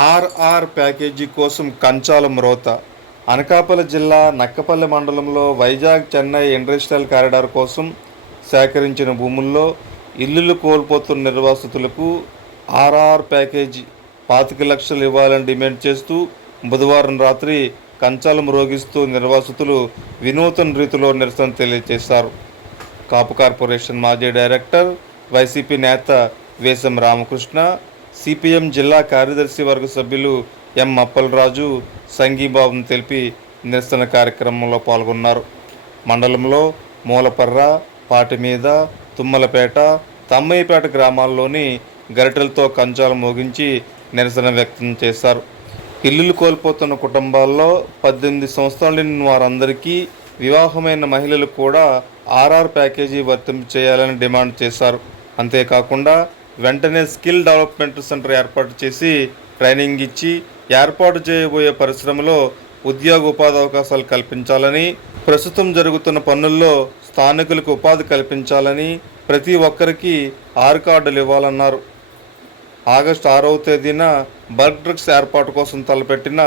RR package కోసం కంచాల మ్రోత. అనకాపల్లి జిల్లా నక్కపల్లి మండలంలో వైజాగ్ చెన్నై ఇండస్ట్రియల్ కారిడార్ కోసం సేకరించిన భూముల్లో ఇల్లులు కోల్పోతున్న నిర్వాసితులకు ఆర్ఆర్ ప్యాకేజీ 25 లక్షలు ఇవ్వాలని డిమాండ్ చేస్తూ బుధవారం రాత్రి కంచాలు మ్రోగిస్తూ నిర్వాసితులు వినూత్న రీతిలో నిరసన తెలియజేశారు. కాపు కార్పొరేషన్ మాజీ డైరెక్టర్, వైసీపీ నేత వేసం రామకృష్ణ, సిపిఎం జిల్లా కార్యదర్శి వర్గ సభ్యులు ఎం అప్పలరాజు సంఘీభావం తెలిపి నిరసన కార్యక్రమంలో పాల్గొన్నారు. మండలంలో మూలపర్ర, పాటిమీద, తుమ్మలపేట, తమ్మయ్యపేట గ్రామాల్లోని గరిటెలతో కంచాలు మోగించి నిరసన వ్యక్తం చేశారు. ఇల్లులు కోల్పోతున్న కుటుంబాల్లో 18 సంవత్సరాలు నిండిన వారందరికీ, వివాహమైన మహిళలు కూడా ఆర్ఆర్ ప్యాకేజీ వర్తింపు చేయాలని డిమాండ్ చేశారు. అంతేకాకుండా వెంటనే స్కిల్ డెవలప్మెంట్ సెంటర్ ఏర్పాటు చేసి ట్రైనింగ్ ఇచ్చి ఏర్పాటు చేయబోయే పరిశ్రమలో ఉద్యోగ ఉపాధి అవకాశాలు కల్పించాలని, ప్రస్తుతం జరుగుతున్న పనుల్లో స్థానికులకు ఉపాధి కల్పించాలని, ప్రతి ఒక్కరికి 6 కార్డులు ఇవ్వాలన్నారు. ఆగస్టు 6వ తేదీన బల్క్ డ్రగ్స్ ఏర్పాటు కోసం తలపెట్టిన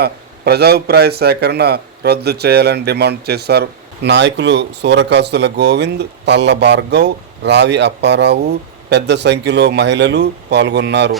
ప్రజాభిప్రాయ సేకరణ రద్దు చేయాలని డిమాండ్ చేశారు. నాయకులు సూరకాసుల గోవింద్, తల్ల భార్గవ్, రావి అప్పారావు, పెద్ద సంఖ్యలో మహిళలు పాల్గొన్నారు.